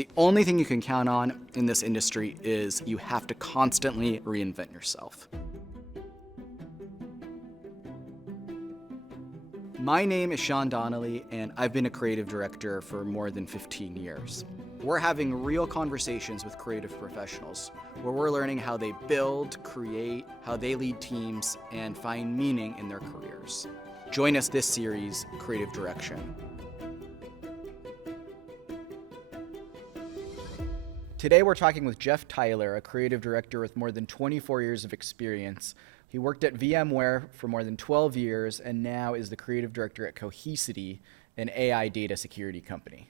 The only thing you can count on in this industry is you have to constantly reinvent yourself. My name is Sean Donnelly, and I've been a creative director for more than 15 years. We're having real conversations with creative professionals where we're learning how they build, create, how they lead teams, and find meaning in their careers. Join us this series, Creative Direction. Today we're talking with Jef Tyler, a creative director with more than 24 years of experience. He worked at VMware for more than 12 years and now is the creative director at Cohesity, an AI data security company.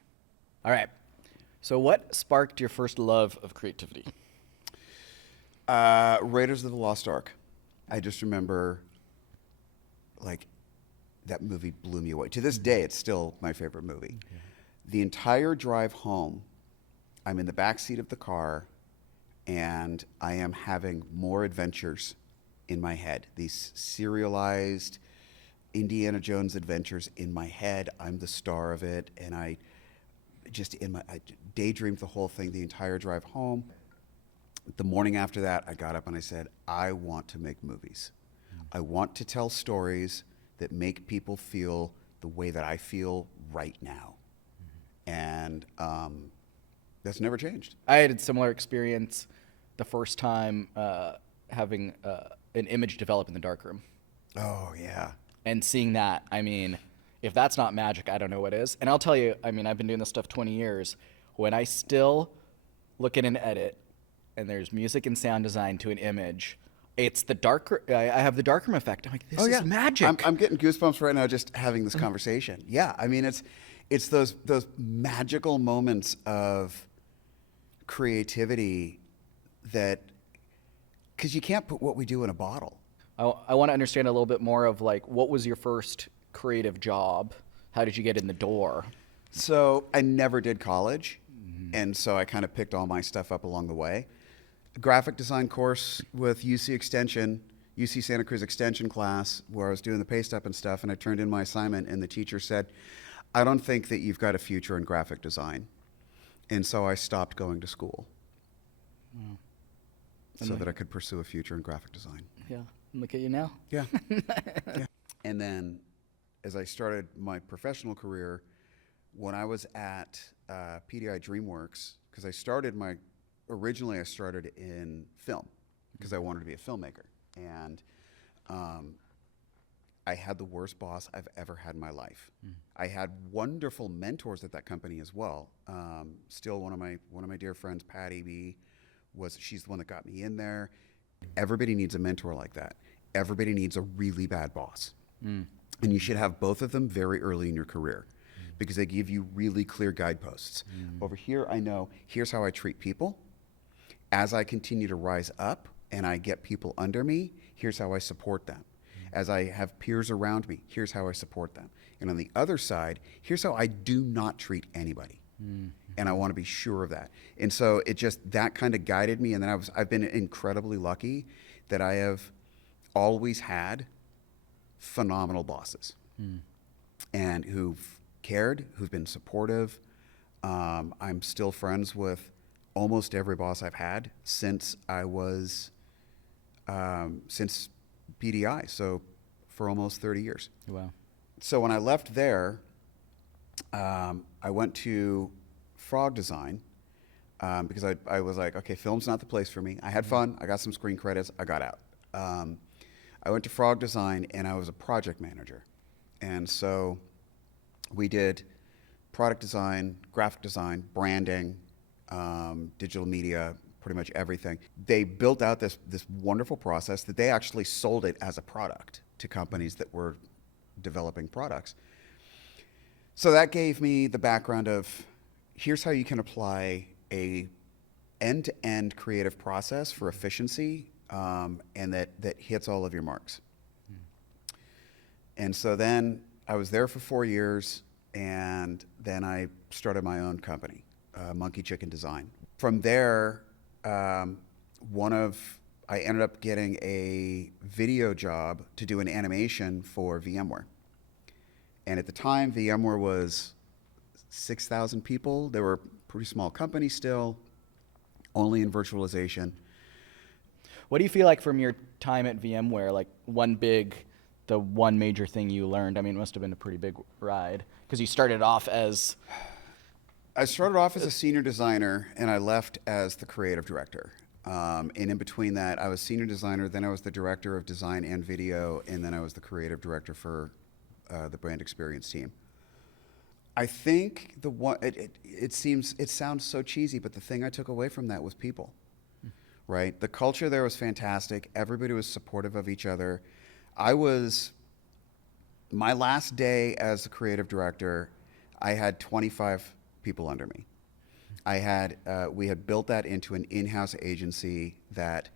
All right, so what sparked your first love of creativity? Raiders of the Lost Ark. I just remember, like, that movie blew me away. To this day, it's still my favorite movie. Yeah. The entire drive home, I'm in the back seat of the car, and I am having more adventures in my head. These serialized Indiana Jones adventures in my head. I'm the star of it, and I daydreamed the whole thing the entire drive home. The morning after that, I got up and I said, I want to make movies. I want to tell stories that make people feel the way that I feel right now. And that's never changed. I had a similar experience the first time having an image develop in the darkroom. Oh, yeah. And seeing that, I mean, if that's not magic, I don't know what is. And I'll tell you, I mean, I've been doing this stuff 20 years. When I still look at an edit and there's music and sound design to an image, it's the darker, I have the darkroom effect. I'm like, this is magic. I'm getting goosebumps right now just having this conversation. Yeah, I mean, it's those magical moments of creativity that, because you can't put what we do in a bottle. I want to understand a little bit more of, like, what was your first creative job? How did you get in the door? So I never did college, and so I kind of picked all my stuff up along the way. A graphic design course with UC Santa Cruz Extension class, where I was doing the paste up and stuff, and I turned in my assignment, and the teacher said, I don't think that you've got a future in graphic design. And so I stopped going to school. Wow. So that I could pursue a future in graphic design. Yeah, and look at you now. Yeah. Yeah. And then as I started my professional career, when I was at PDI DreamWorks, because originally I started in film, because I wanted to be a filmmaker. And I had the worst boss I've ever had in my life. I had wonderful mentors at that company as well. Still one of my dear friends, Patty B, she's the one that got me in there. Everybody needs a mentor like that. Everybody needs a really bad boss. And you should have both of them very early in your career, because they give you really clear guideposts. Over here, I know, here's how I treat people. As I continue to rise up and I get people under me, here's how I support them. As I have peers around me, here's how I support them. And on the other side, here's how I do not treat anybody. And I want to be sure of that. And so that kind of guided me. And then I've been incredibly lucky that I have always had phenomenal bosses and who've cared, who've been supportive. I'm still friends with almost every boss I've had since since PDI, so for almost 30 years. Wow. So when I left there, I went to Frog Design because I was like, okay, film's not the place for me. I had fun. I got some screen credits. I got out. I went to Frog Design, and I was a project manager. And so we did product design, graphic design, branding, digital media, pretty much everything. They built out this wonderful process that they actually sold it as a product to companies that were developing products. So that gave me the background of, here's how you can apply a end-to-end creative process for efficiency, and that hits all of your marks. And so then I was there for 4 years, and then I started my own company, Monkey Chicken Design. From there, I ended up getting a video job to do an animation for VMware. And at the time, VMware was 6,000 people. They were pretty small company still, only in virtualization. What do you feel like from your time at VMware, like the one major thing you learned? I mean, it must have been a pretty big ride because you started off as... I started off as a senior designer, and I left as the creative director. And in between that, I was senior designer, then I was the director of design and video, and then I was the creative director for the brand experience team. I think it sounds so cheesy, but the thing I took away from that was people, right? The culture there was fantastic. Everybody was supportive of each other. My last day as the creative director, I had 25 people under me. We had built that into an in-house agency that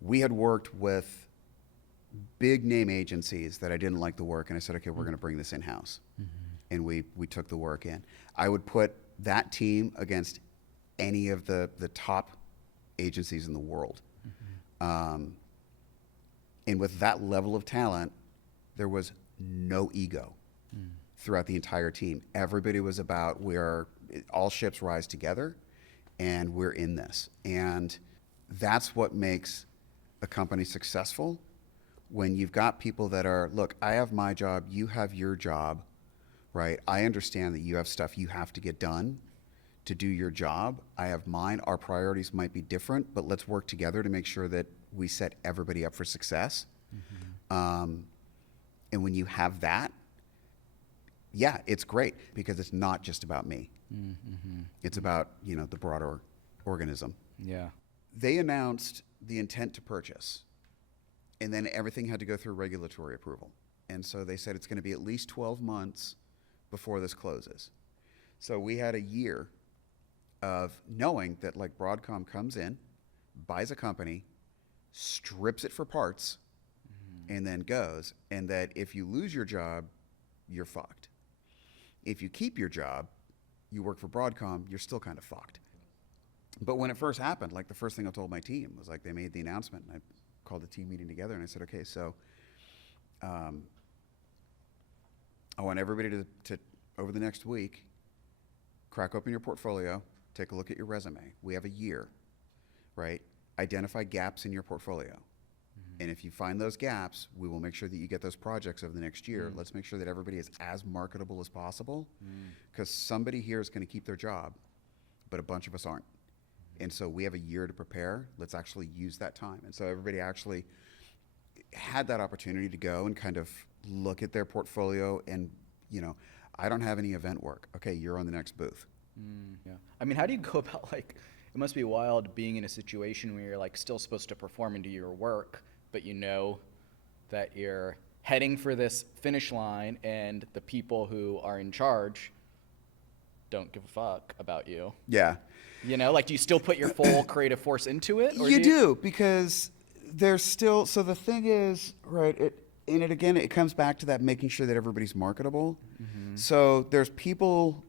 we had worked with big name agencies that I didn't like the work, and I said, okay, we're going to bring this in-house. And we took the work in. I would put that team against any of the top agencies in the world. And with that level of talent, there was no ego throughout the entire team. Everybody was about, all ships rise together, and we're in this. And that's what makes a company successful, when you've got people that are, look, I have my job, you have your job, right? I understand that you have stuff you have to get done to do your job. I have mine. Our priorities might be different, but let's work together to make sure that we set everybody up for success. And when you have that, yeah, it's great, because it's not just about me. It's about, the broader organism. Yeah. They announced the intent to purchase, and then everything had to go through regulatory approval. And so they said it's going to be at least 12 months before this closes. So we had a year of knowing that, like, Broadcom comes in, buys a company, strips it for parts, and then goes, and that if you lose your job, you're fucked. If you keep your job, you work for Broadcom, you're still kind of fucked. But when it first happened, like, the first thing I told my team was, like, they made the announcement, and I called a team meeting together, and I said, okay, so I want everybody to over the next week, crack open your portfolio, take a look at your resume. We have a year, right? Identify gaps in your portfolio. And if you find those gaps, we will make sure that you get those projects over the next year. Let's make sure that everybody is as marketable as possible, because somebody here is going to keep their job, but a bunch of us aren't. And so we have a year to prepare. Let's actually use that time. And so everybody actually had that opportunity to go and kind of look at their portfolio, and, I don't have any event work. Okay, you're on the next booth. Yeah. I mean, how do you go about, like, it must be wild being in a situation where you're, like, still supposed to perform and do your work, but you know that you're heading for this finish line, and the people who are in charge don't give a fuck about you. Yeah. Like, do you still put your full creative force into it? Or You do, because there's still, so the thing is, right, it comes back to that, making sure that everybody's marketable. So there's people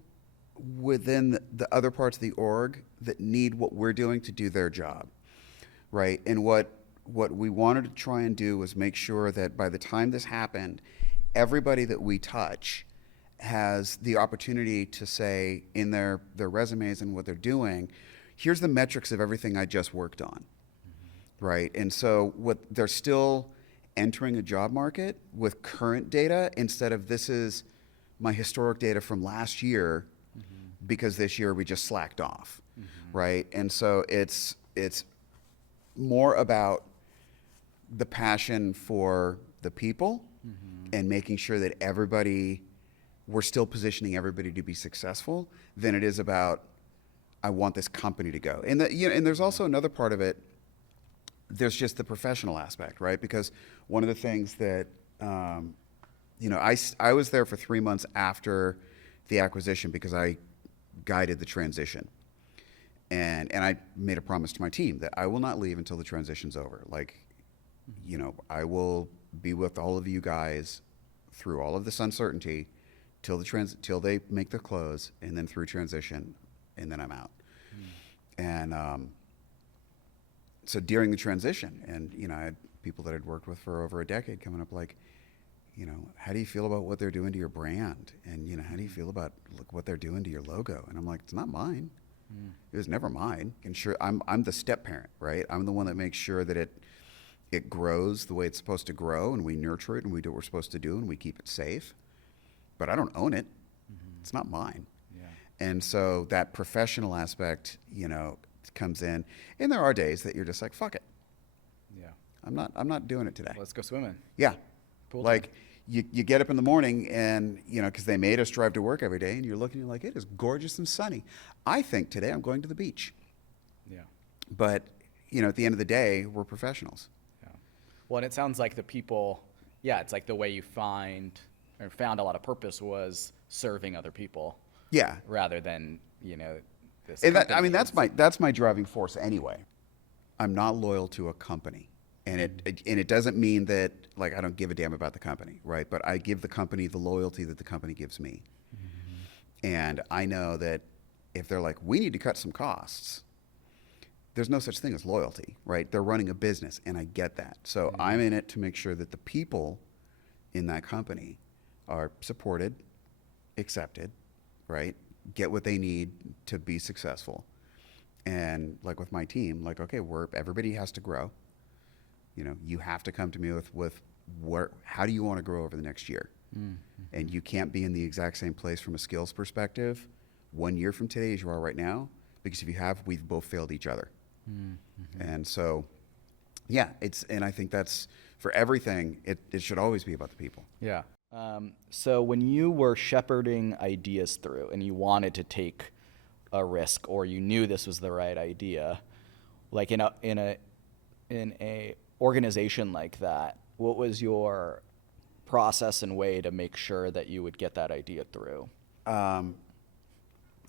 within the other parts of the org that need what we're doing to do their job, right? And what we wanted to try and do was make sure that by the time this happened, everybody that we touch has the opportunity to say in their resumes and what they're doing, here's the metrics of everything I just worked on, right? And so they're still entering a job market with current data, instead of, this is my historic data from last year, because this year we just slacked off, right? And so it's more about the passion for the people and making sure that we're still positioning everybody to be successful, than it is about, I want this company to go. And and there's also another part of it. There's just the professional aspect, right? Because one of the things that, I was there for 3 months after the acquisition, because I guided the transition. And I made a promise to my team that I will not leave until the transition's over. Like, I will be with all of you guys through all of this uncertainty till they make the close, and then through transition, and then I'm out. And so during the transition, and I had people that I'd worked with for over a decade coming up, like, how do you feel about what they're doing to your brand? And how do you feel about what they're doing to your logo? And I'm like, it's not mine. It was never mine. And sure, I'm the step parent, right? I'm the one that makes sure that it grows the way it's supposed to grow, and we nurture it, and we do what we're supposed to do, and we keep it safe. But I don't own it. It's not mine. Yeah. And so that professional aspect, comes in. And there are days that you're just like, fuck it. Yeah. I'm not doing it today. Let's go swimming. Yeah. Pool Like time. you get up in the morning and, because they made us drive to work every day, and you're looking, you're like, it is gorgeous and sunny. I think today I'm going to the beach. Yeah. But, at the end of the day, we're professionals. Yeah. Well, and it sounds like the people, it's like the way you found a lot of purpose was serving other people. Yeah. Rather than, this. And company. that's my driving force anyway. I'm not loyal to a company. And it doesn't mean that, like, I don't give a damn about the company, right? But I give the company the loyalty that the company gives me. And I know that if they're like, we need to cut some costs, there's no such thing as loyalty, right? They're running a business, and I get that. So I'm in it to make sure that the people in that company are supported, accepted, right? Get what they need to be successful. And like with my team, like, okay, everybody has to grow. You have to come to me with how do you want to grow over the next year? And you can't be in the exact same place from a skills perspective 1 year from today as you are right now, because if you have, we've both failed each other. And so, and I think that's for everything, it should always be about the people. Yeah. So when you were shepherding ideas through and you wanted to take a risk, or you knew this was the right idea, like in a organization like that, what was your process and way to make sure that you would get that idea through?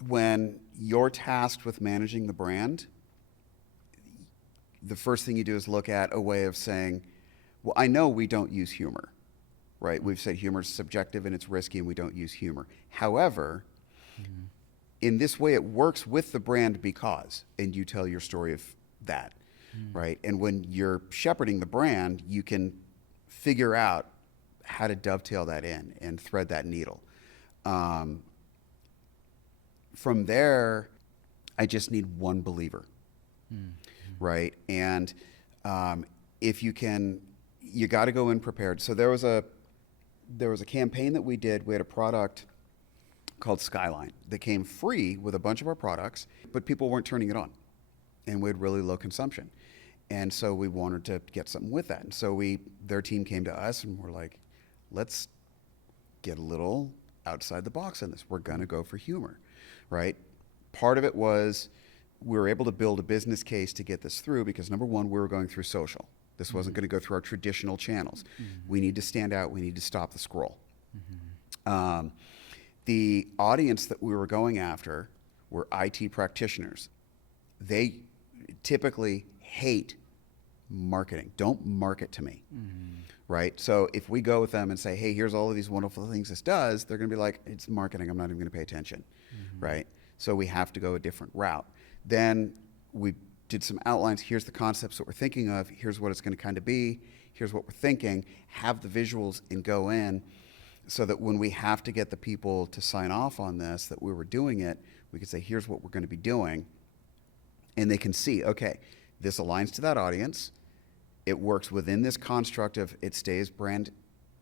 When you're tasked with managing the brand, the first thing you do is look at a way of saying, well, I know we don't use humor, right? We've said humor is subjective and it's risky and we don't use humor. However, in this way it works with the brand because, and you tell your story of that, right? And when you're shepherding the brand, you can figure out how to dovetail that in and thread that needle. From there, I just need one believer, right? And if you can, you got to go in prepared. So there was a campaign that we did. We had a product called Skyline that came free with a bunch of our products, but people weren't turning it on, and we had really low consumption. And so we wanted to get something with that. And so their team came to us and we're like, let's get a little outside the box on this. We're going to go for humor, right? Part of it was we were able to build a business case to get this through because, number one, we were going through social. This wasn't going to go through our traditional channels. We need to stand out. We need to stop the scroll. The audience that we were going after were IT practitioners. They typically hate marketing. Don't market to me, right? So if we go with them and say, hey, here's all of these wonderful things this does, they're going to be like, it's marketing. I'm not even going to pay attention, right? So we have to go a different route. Then we did some outlines. Here's the concepts that we're thinking of. Here's what it's going to kind of be. Here's what we're thinking. Have the visuals and go in so that when we have to get the people to sign off on this, that we were doing it, we could say, here's what we're going to be doing. And they can see, okay, this aligns to that audience. It works within this construct of it stays brand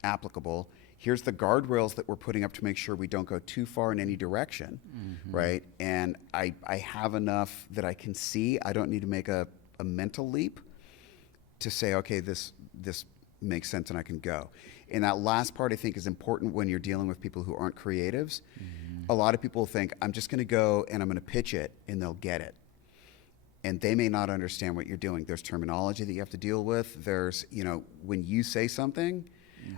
applicable. Here's the guardrails that we're putting up to make sure we don't go too far in any direction, right? And I have enough that I can see. I don't need to make a mental leap to say, okay, this makes sense and I can go. And that last part I think is important when you're dealing with people who aren't creatives. A lot of people think, I'm just going to go and I'm going to pitch it and they'll get it. And they may not understand what you're doing. There's terminology that you have to deal with. There's, when you say something,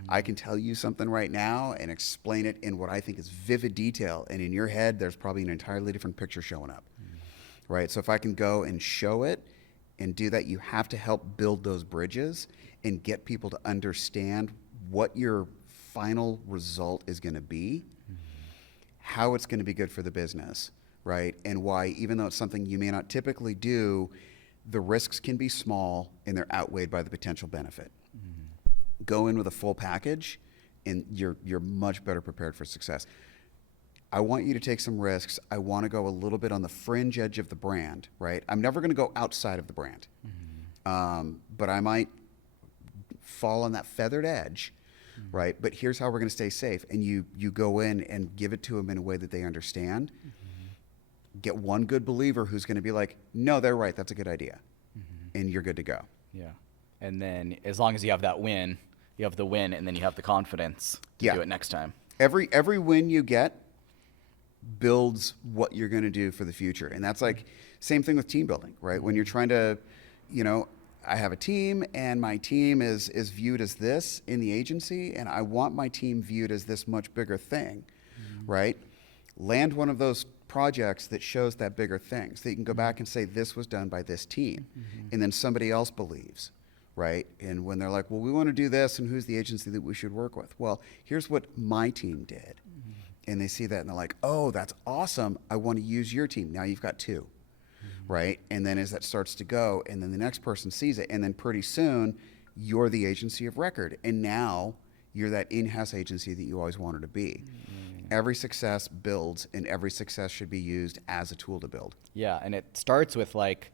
I can tell you something right now and explain it in what I think is vivid detail. And in your head, there's probably an entirely different picture showing up, right? So if I can go and show it and do that, you have to help build those bridges and get people to understand what your final result is going to be, how it's going to be good for the business, right? And why, even though it's something you may not typically do, the risks can be small and they're outweighed by the potential benefit. Go in with a full package and you're much better prepared for success. I want you to take some risks. I want to go a little bit on the fringe edge of the brand, right? I'm never going to go outside of the brand. But I might fall on that feathered edge, right? But here's how we're going to stay safe. And you go in and give it to them in a way that they understand. Get one good believer who's going to be like, no, they're right. That's a good idea. And you're good to go. Yeah. And then as long as you have that win, you have the win, and then you have the confidence to do it next time. Every win you get builds what you're going to do for the future. And that's like same thing with team building, right? When you're trying to, I have a team and my team is viewed as this in the agency, and I want my team viewed as this much bigger thing, right? Land one of those projects that shows that bigger thing so that you can go back and say, this was done by this team. And then somebody else believes, right? And when they're like, well, we want to do this, and who's the agency that we should work with? Well, here's what my team did. And they see that and they're like, oh, that's awesome. I want to use your team. Now you've got two, right? And then as that starts to go, and then the next person sees it, and then pretty soon you're the agency of record. And now you're that in-house agency that you always wanted to be. Every success builds, and every success should be used as a tool to build. Yeah, and it starts with like,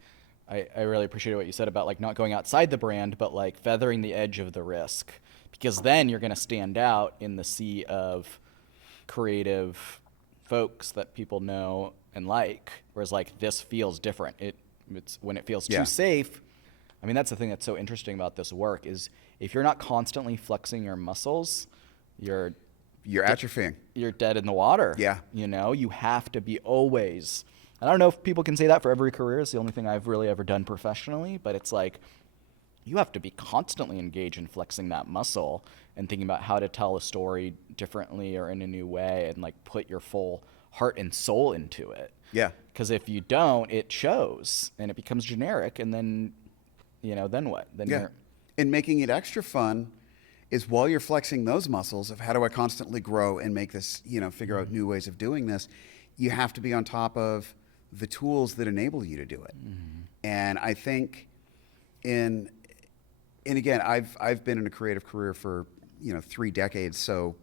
I really appreciate what you said about like not going outside the brand, but like feathering the edge of the risk, because then you're going to stand out in the sea of creative folks that people know and like, whereas like this feels different. It's when it feels too safe. I mean, that's the thing that's so interesting about this work is if you're not constantly flexing your muscles, you're atrophying. You're dead in the water. Yeah. You have to be always. I don't know if people can say that for every career. It's the only thing I've really ever done professionally, but it's like you have to be constantly engaged in flexing that muscle and thinking about how to tell a story differently or in a new way and like put your full heart and soul into it. Yeah. Because if you don't, it shows and it becomes generic, and then, then what? Then you're. And making it extra fun is while you're flexing those muscles of how do I constantly grow and make this, figure out new ways of doing this, you have to be on top of the tools that enable you to do it. And I think and again, I've been in a creative career for 3 decades, so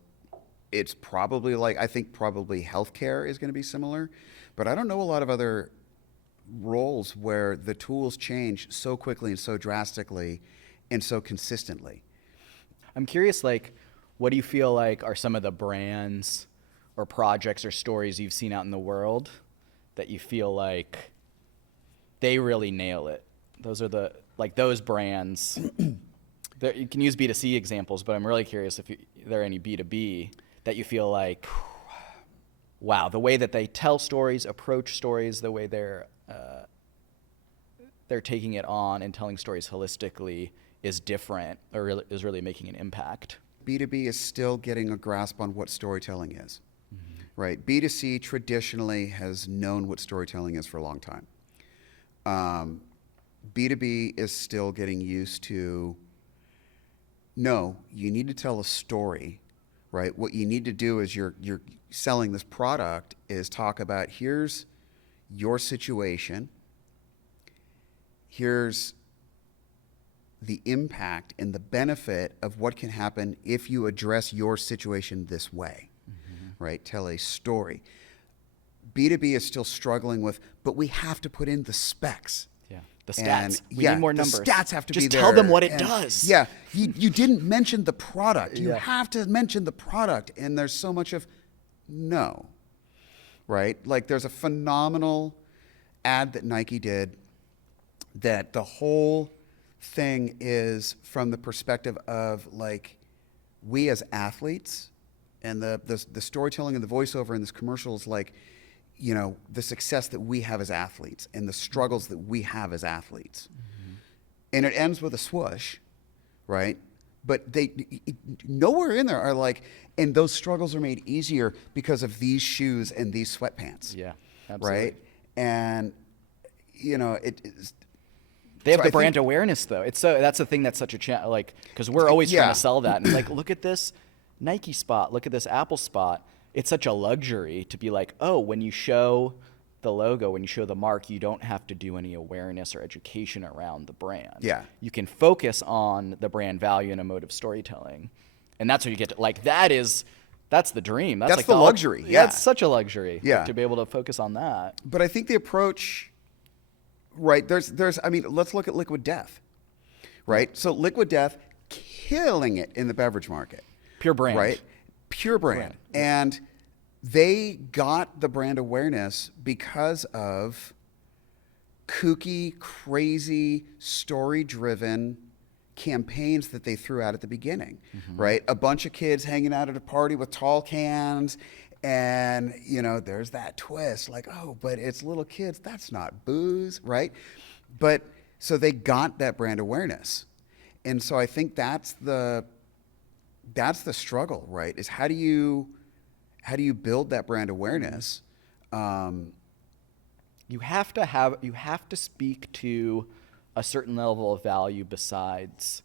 it's probably like, I think probably healthcare is going to be similar, but I don't know a lot of other roles where the tools change so quickly and so drastically and so consistently. I'm curious, like, what do you feel like are some of the brands or projects or stories you've seen out in the world that you feel like they really nail it? Those are those brands. You can use B2C examples, but I'm really curious if there are any B2B that you feel like, wow, the way that they tell stories, approach stories, the way they're taking it on and telling stories holistically is different or is really making an impact. B2B is still getting a grasp on what storytelling is, right? B2C traditionally has known what storytelling is for a long time. B2B is still getting used to, no, you need to tell a story, right? What you need to do is you're selling this product is talk about here's your situation, here's the impact and the benefit of what can happen if you address your situation this way, right? Tell a story. B2B is still struggling with, but we have to put in the specs. Yeah, the stats. We need more numbers. The stats have to be there. Just tell them what it does. Yeah, you didn't mention the product. You have to mention the product, and there's so much of no, right? Like there's a phenomenal ad that Nike did that the whole thing is from the perspective of like we as athletes, and the storytelling and the voiceover in this commercial is like, the success that we have as athletes and the struggles that we have as athletes. And it ends with a swoosh, right? But nowhere in there are like, and those struggles are made easier because of these shoes and these sweatpants. Yeah, absolutely. Right? And, it is. They have the brand awareness, though. That's the thing that's such a challenge, like, because we're always trying to sell that. And like, look at this Nike spot, look at this Apple spot. It's such a luxury to be like, oh, when you show the logo, when you show the mark, you don't have to do any awareness or education around the brand. Yeah. You can focus on the brand value and emotive storytelling. And that's where you get to, like, that is That's the dream. That's like the luxury. Yeah. It's such a luxury. Yeah. Like, to be able to focus on that. But I think the approach, right, I mean, let's look at Liquid Death, right? So Liquid Death, killing it in the beverage market. Pure brand. Right? Pure brand. And they got the brand awareness because of kooky, crazy, story-driven campaigns that they threw out at the beginning, right? A bunch of kids hanging out at a party with tall cans, and, you know, there's that twist, like, oh, but it's little kids, that's not booze, right? But so they got that brand awareness. And so I think that's the struggle, right? Is how do you build that brand awareness? You have to speak to a certain level of value besides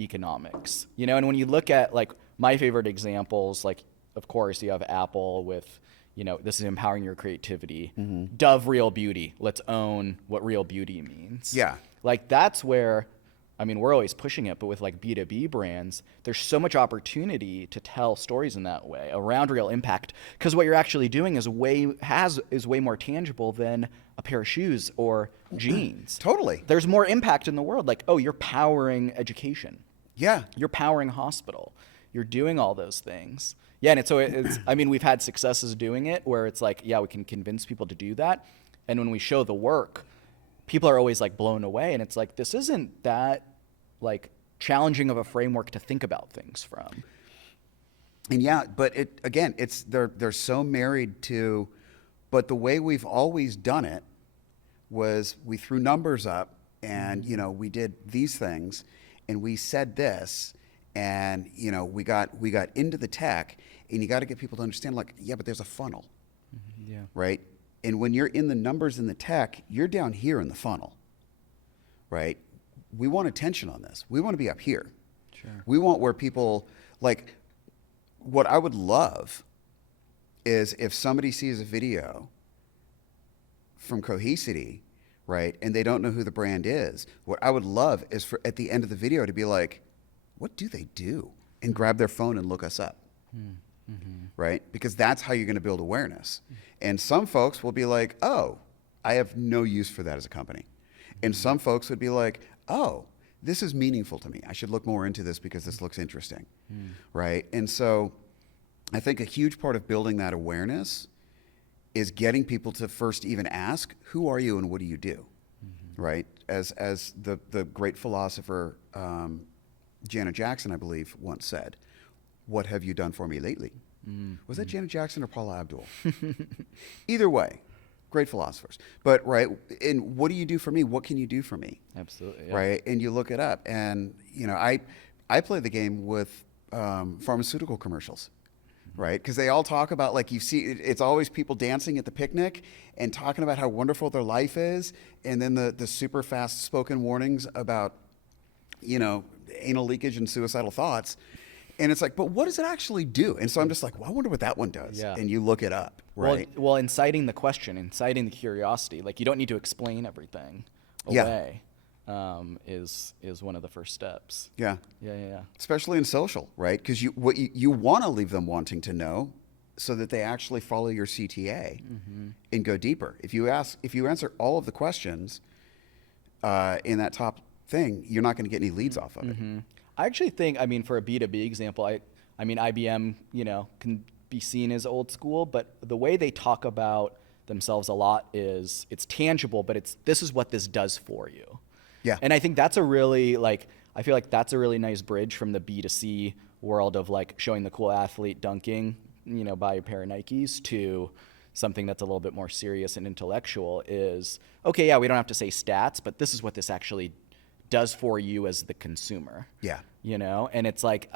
economics, you know. And when you look at, like, my favorite examples, like, of course you have Apple with, you know, this is empowering your creativity. Dove Real Beauty, let's own what real beauty means. Yeah. Like, that's where, I mean, we're always pushing it, but with, like, B2B brands, there's so much opportunity to tell stories in that way around real impact, because what you're actually doing is way more tangible than a pair of shoes or jeans. Totally. There's more impact in the world. Like, oh, you're powering education. Yeah. You're powering a hospital. You're doing all those things. Yeah, and it's I mean, we've had successes doing it where it's like, yeah, we can convince people to do that. And when we show the work, people are always, like, blown away. And it's like, this isn't that, like, challenging of a framework to think about things from. And yeah, but they're so married to, but the way we've always done it was we threw numbers up, and, you know, we did these things, and we said this, and, you know, we got into the tech, and you got to get people to understand, like, yeah, but there's a funnel, right? And when you're in the numbers in the tech, you're down here in the funnel, right? We want attention on this. We want to be up here. Sure. We want where people, like, what I would love is if somebody sees a video from Cohesity, right, and they don't know who the brand is, what I would love is for at the end of the video to be like, what do they do? And grab their phone and look us up, right? Because that's how you're going to build awareness. And some folks will be like, oh, I have no use for that as a company. And some folks would be like, oh, this is meaningful to me. I should look more into this because this looks interesting, right? And so I think a huge part of building that awareness is getting people to first even ask, who are you and what do you do, right? As the great philosopher Janet Jackson, I believe, once said, what have you done for me lately? Was that Janet Jackson or Paula Abdul? Either way, great philosophers. But, right, and what do you do for me? What can you do for me? Absolutely. Yeah. Right, and you look it up. And, you know, I play the game with pharmaceutical commercials, right? Because they all talk about, like, you see, it's always people dancing at the picnic and talking about how wonderful their life is. And then the super fast spoken warnings about, you know, anal leakage and suicidal thoughts. And it's like, but what does it actually do? And so I'm just like, well, I wonder what that one does. Yeah. And you look it up, right? Well, inciting the question, inciting the curiosity. Like, you don't need to explain everything away. Is one of the first steps. Yeah. Yeah. Especially in social, right? Because you want to leave them wanting to know, so that they actually follow your CTA and go deeper. If you answer all of the questions in that top thing, you're not going to get any leads off of it. I actually think, I mean, for a B2B example, I mean, IBM, you know, can be seen as old school, but the way they talk about themselves a lot is it's tangible, but this is what this does for you. Yeah. And I think that's a really, like, I feel like that's a really nice bridge from the B2C world of, like, showing the cool athlete dunking, you know, buy a pair of Nikes, to something that's a little bit more serious and intellectual is, okay, yeah, we don't have to say stats, but this is what this actually does for you as the consumer. Yeah. You know, and it's like,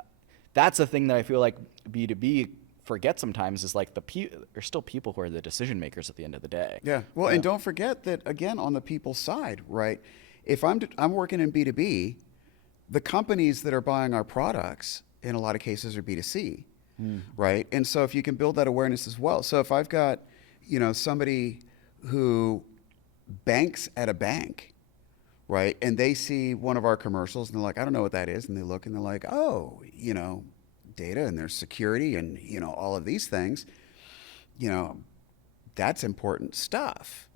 that's the thing that I feel like B2B forget sometimes is, like, there's still people who are the decision makers at the end of the day. Yeah. Well, and don't forget that, again, on the people side, right? If I'm working in B2B, the companies that are buying our products in a lot of cases are B2C, right? And so if you can build that awareness as well. So if I've got, you know, somebody who banks at a bank, right, and they see one of our commercials and they're like, I don't know what that is, and they look and they're like, oh, you know, data and there's security and, you know, all of these things, you know, that's important stuff.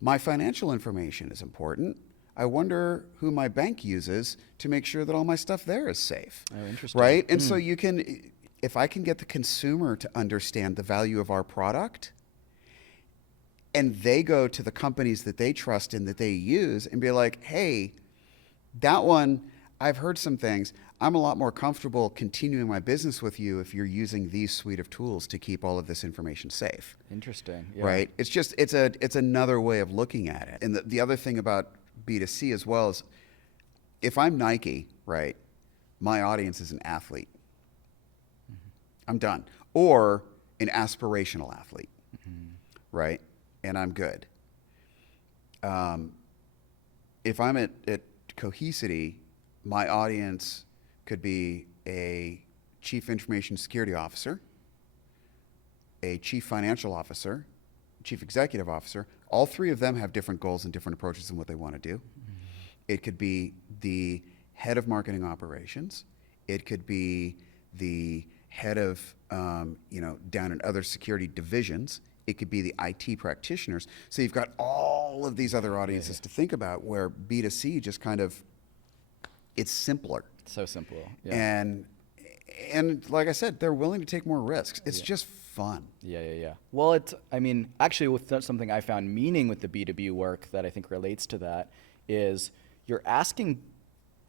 My financial information is important. I wonder who my bank uses to make sure that all my stuff there is safe. Oh, interesting. Right? And so you can, if I can get the consumer to understand the value of our product, and they go to the companies that they trust and that they use and be like, hey, that one, I've heard some things. I'm a lot more comfortable continuing my business with you if you're using these suite of tools to keep all of this information safe. Interesting. Yeah. Right? It's just, it's another way of looking at it. And the other thing about B2C as well is, if I'm Nike, right, my audience is an athlete. I'm done. Or an aspirational athlete, right? And I'm good. If I'm at Cohesity, my audience could be a chief information security officer, a chief financial officer, chief executive officer. All three of them have different goals and different approaches in what they want to do. It could be the head of marketing operations. It could be the head of, you know, down in other security divisions. It could be the IT practitioners. So you've got all of these other audiences to think about, where B2C just kind of, it's simpler. So simple. Yeah. And like I said, they're willing to take more risks. It's just fun. Yeah. Well, I mean, actually, with something I found meaning with the B2B work that I think relates to that is you're asking,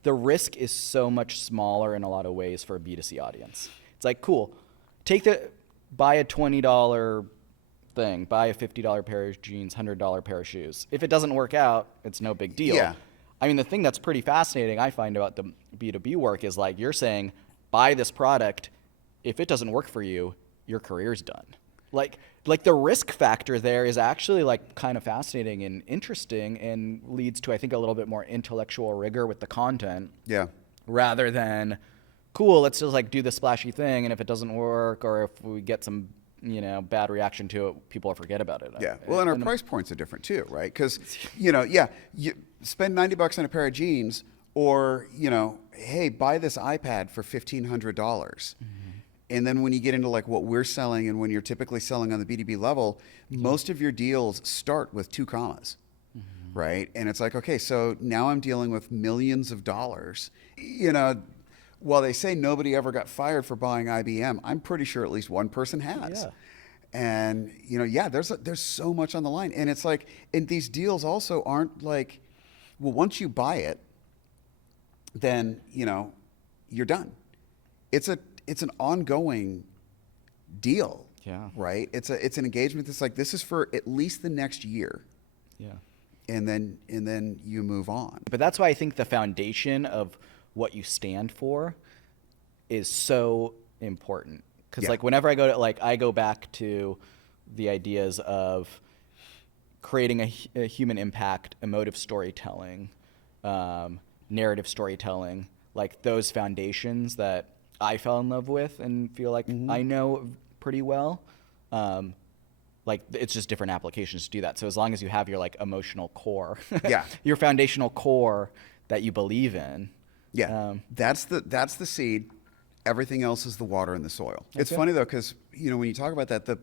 the risk is so much smaller in a lot of ways for a B2C audience. It's like, cool, buy a $20 thing, buy a $50 pair of jeans, $100 pair of shoes. If it doesn't work out, it's no big deal. Yeah. I mean, the thing that's pretty fascinating I find about the B2B work is, like, you're saying, buy this product. If it doesn't work for you, your career's done. Like the risk factor there is actually, like, kind of fascinating and interesting, and leads to, I think, a little bit more intellectual rigor with the content. Yeah. Rather than, cool, let's just, like, do the splashy thing, and if it doesn't work, or if we get some, you know, bad reaction to it, people will forget about it. Yeah. Well, and our price points are different too, right? Because, you know, you spend $90 on a pair of jeans, or, you know, hey, buy this iPad for $1,500. And then when you get into, like, what we're selling, and when you're typically selling on the B2B level, most of your deals start with 2 commas, right? And it's like, okay, so now I'm dealing with millions of dollars. You know, while they say nobody ever got fired for buying IBM, I'm pretty sure at least one person has. Yeah. And, you know, there's so much on the line. And it's like, and these deals also aren't like, well, once you buy it, then, you know, you're done. It's an ongoing deal. Yeah. Right? It's an engagement that's like, this is for at least the next year. Yeah. And then you move on. But that's why I think the foundation of what you stand for is so important. Because like, whenever I go back to the ideas of creating a human impact, emotive storytelling, narrative storytelling, like those foundations that I fell in love with and feel like I know pretty well. Like, it's just different applications to do that. So as long as you have your, like, emotional core, your foundational core that you believe in. Yeah, that's the seed. Everything else is the water and the soil. Okay. It's funny though, because, you know, when you talk about that,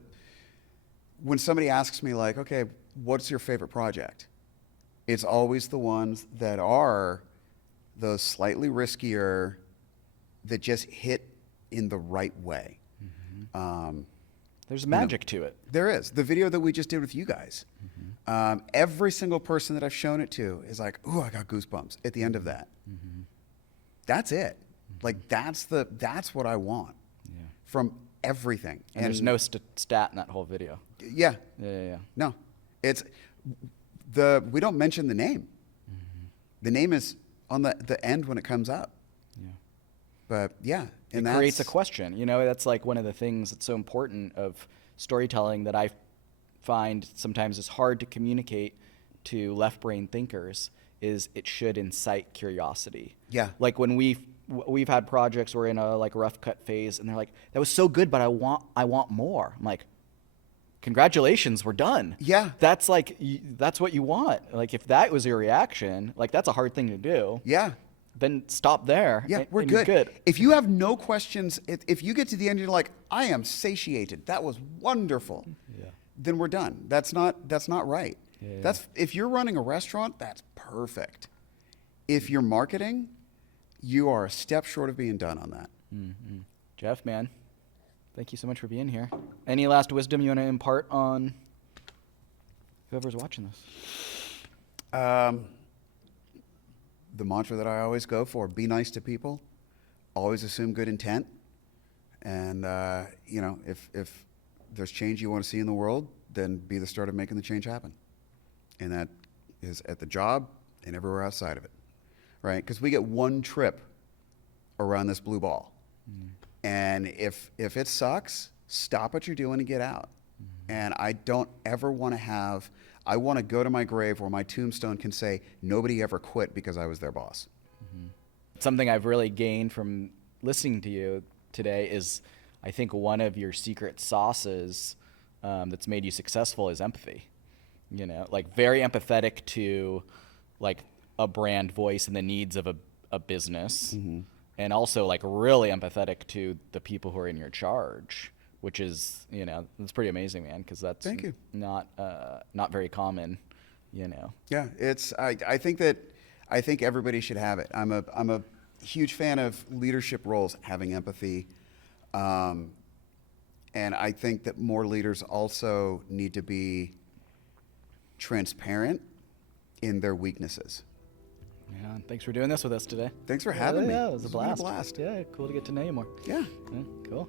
when somebody asks me, like, okay, what's your favorite project? It's always the ones that are those slightly riskier, that just hit in the right way. There's magic to it. There is. The video that we just did with you guys, every single person that I've shown it to is like, ooh, I got goosebumps at the end of that. That's it. Like, that's what I want from everything. And there's no stat in that whole video. Yeah. No, we don't mention the name. The name is on the end when it comes up. But yeah, and it creates a question. You know, that's like one of the things that's so important of storytelling that I find sometimes is hard to communicate to left brain thinkers, is it should incite curiosity. Yeah. Like, when we've had projects, we're in a, like, rough cut phase, and they're like, that was so good, but I want more. I'm like, congratulations, we're done. Yeah. That's like, that's what you want. Like, if that was your reaction, like, that's a hard thing to do. Yeah. then stop there. Yeah, we're and you're good. If you have no questions, if you get to the end and you're like, I am satiated, that was wonderful, then we're done. That's not right. If you're running a restaurant, that's perfect. If you're marketing, you are a step short of being done on that. Mm-hmm. Jef, man, thank you so much for being here. Any last wisdom you want to impart on whoever's watching this? The mantra that I always go for: be nice to people, always assume good intent, and if there's change you want to see in the world, then be the start of making the change happen. And that is at the job and everywhere outside of it, right? Because we get one trip around this blue ball. And if it sucks, stop what you're doing and get out. And I don't ever want to I want to go to my grave where my tombstone can say, nobody ever quit because I was their boss. Something I've really gained from listening to you today is, I think one of your secret sauces that's made you successful is empathy. You know, like very empathetic to like a brand voice and the needs of a business. And also like really empathetic to the people who are in your charge, which is, it's pretty amazing, man, because that's Thank you. not very common, Yeah, I think everybody should have it. I'm a huge fan of leadership roles having empathy. And I think that more leaders also need to be transparent in their weaknesses. Yeah, thanks for doing this with us today. Thanks for having me. Yeah, it was a It's been blast. Yeah, cool to get to know you more. Yeah. Cool.